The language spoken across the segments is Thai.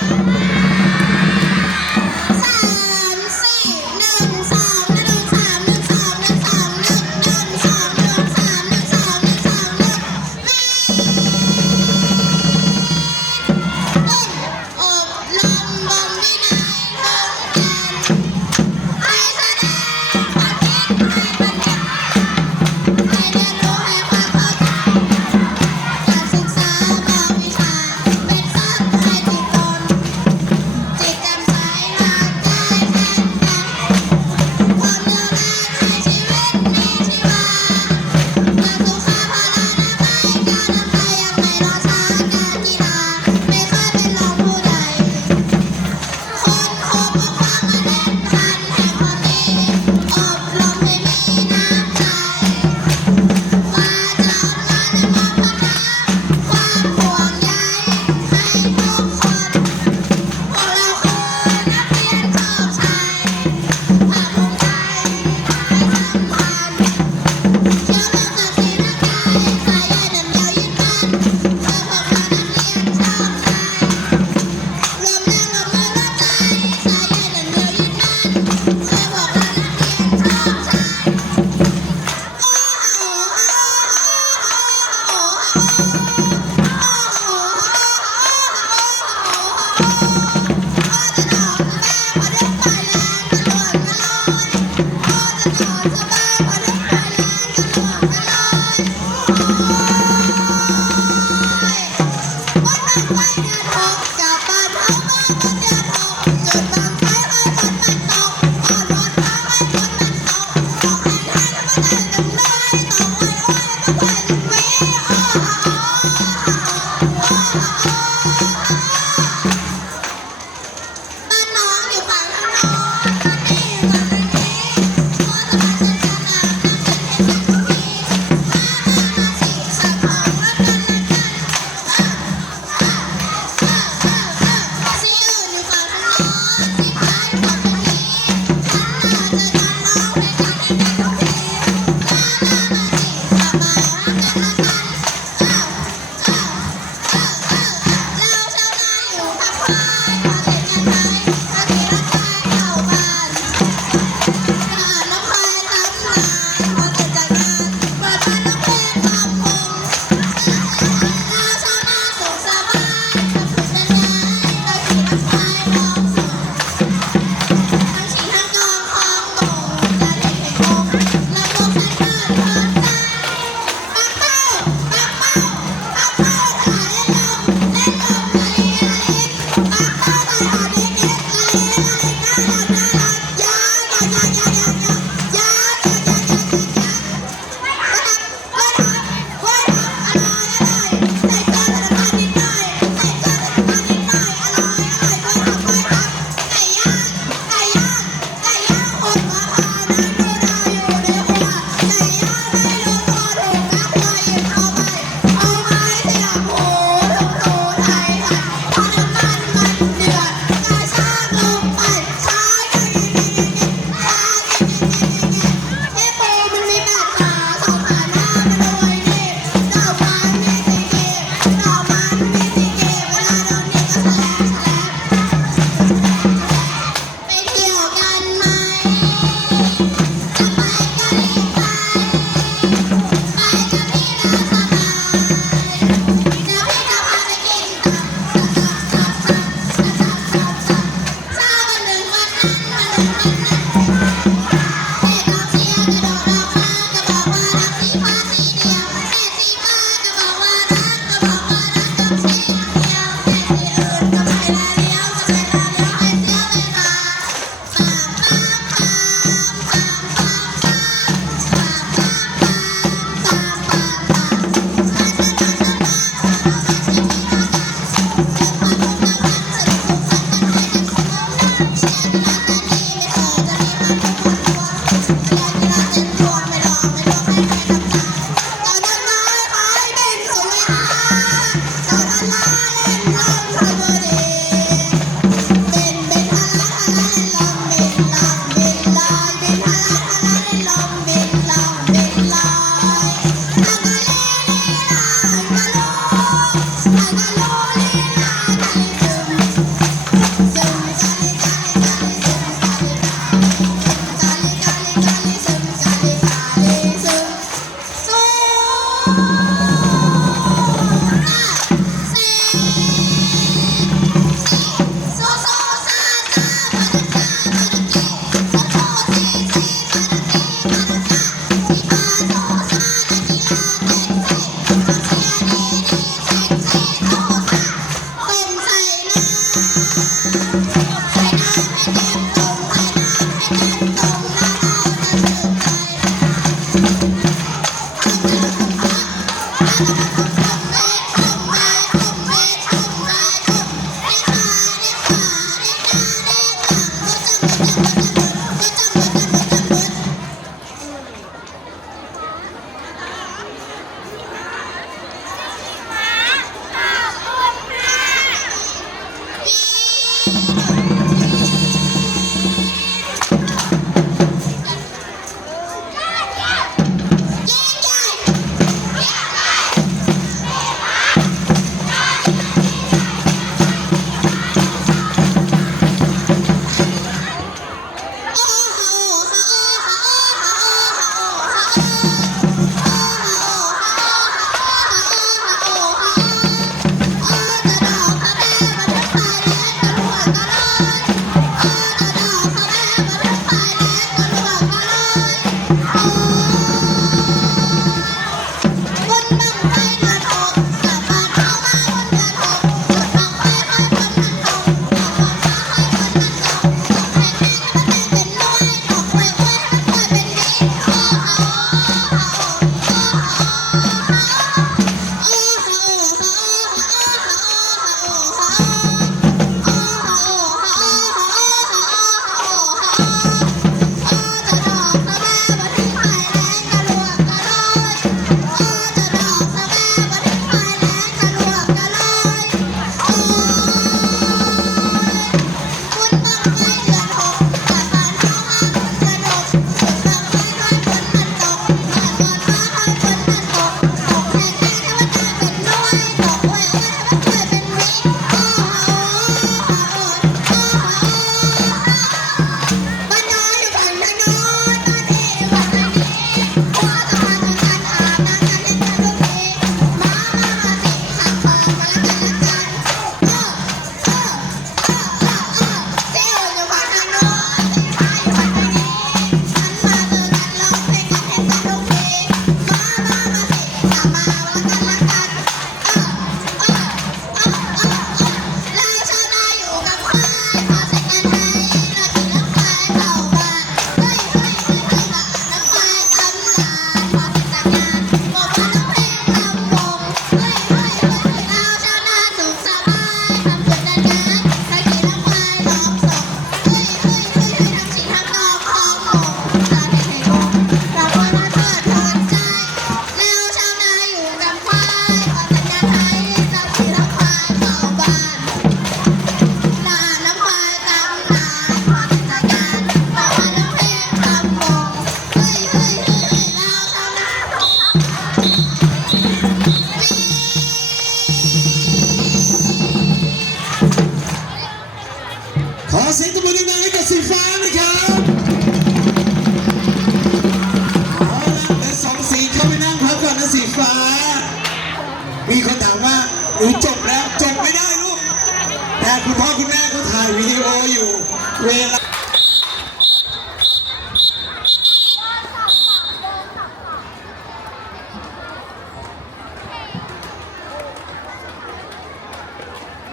ส จา just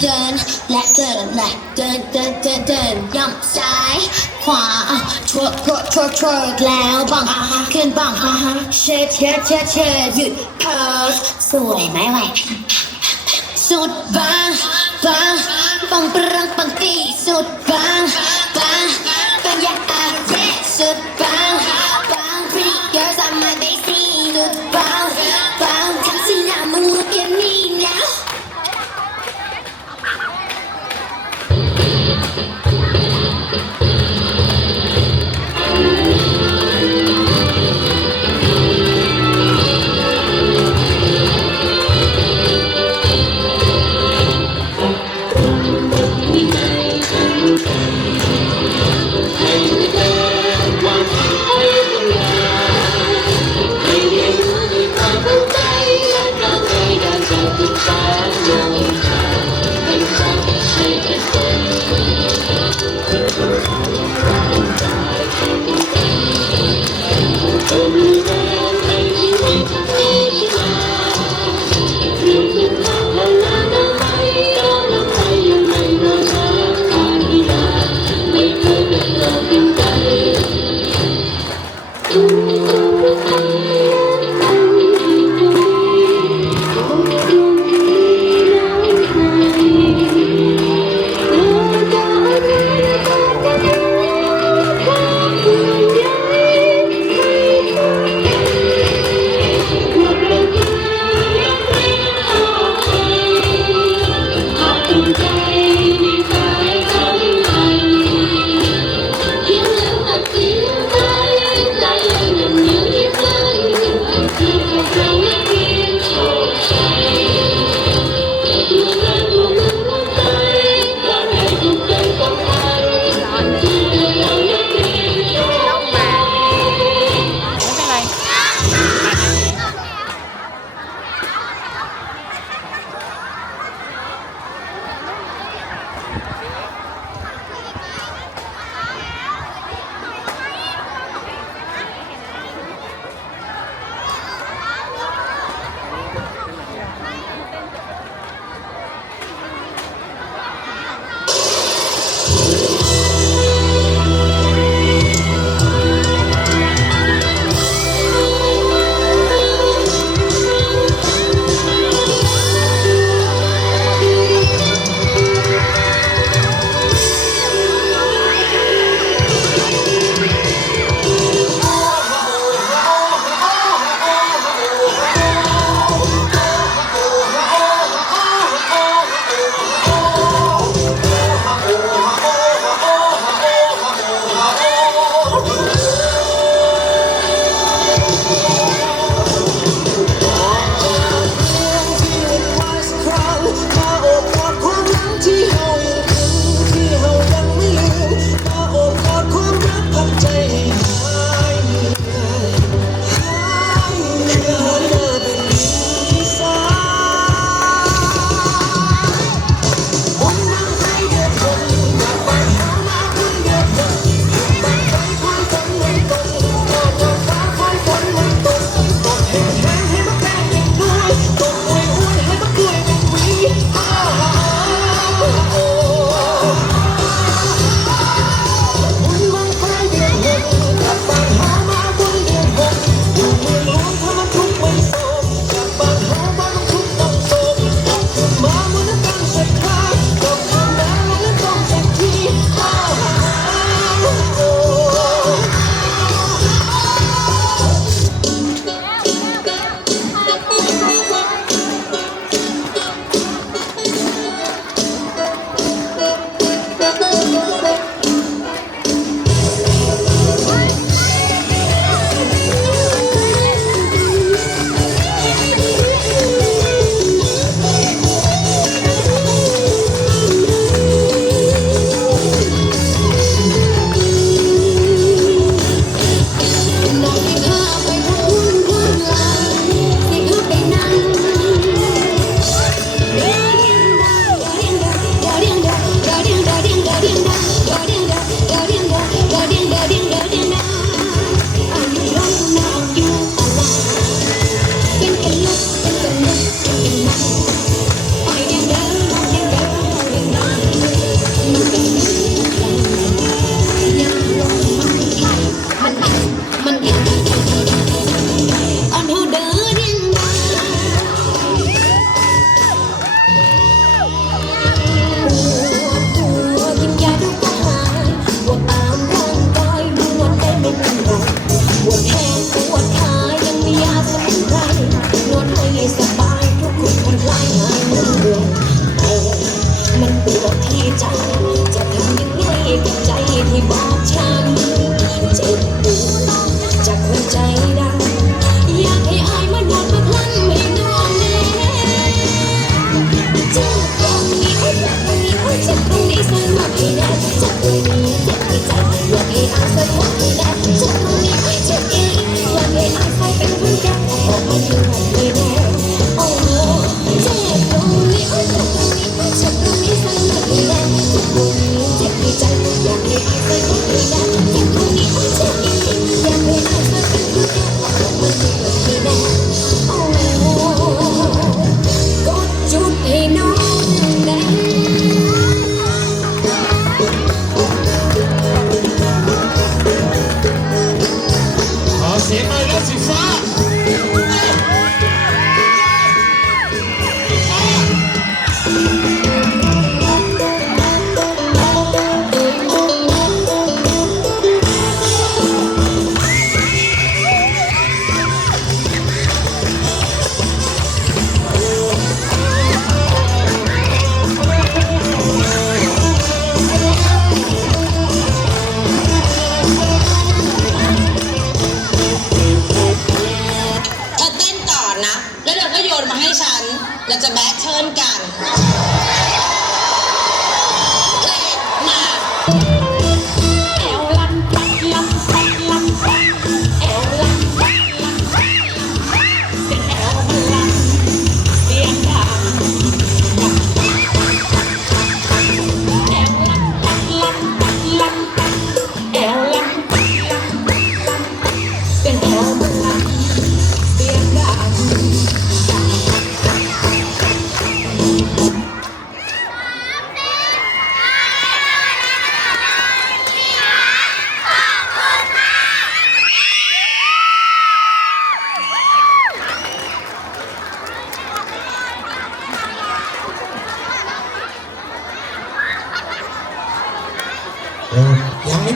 เกินและเกินและเกินเกินเกินเกินย่ำซ้ายขวาทวทวทวทวแล้วบังขึ้นบังเชิดเชิดเชิดเชิดหยุดเพิร์สวยไหมไหวสุดบังบังบังปรังปังตีสุดบัง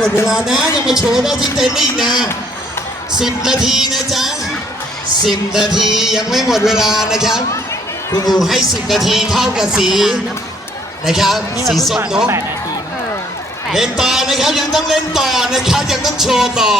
หมดเวลานะ ยังมาโชว์ได้ที่เต็นท์อีกนะสิบนาทีนะจ๊ะสิบนาทียังไม่หมดเวลานะครับ คุณอูให้สิบนาทีเท่ากับสีนะครับนี่สีมันเพิ่งส้มผ่านเนาะแปดนาทีเออเล่นต่อนะครับยังต้องเล่นต่อนะครับยังต้องโชว์ต่อ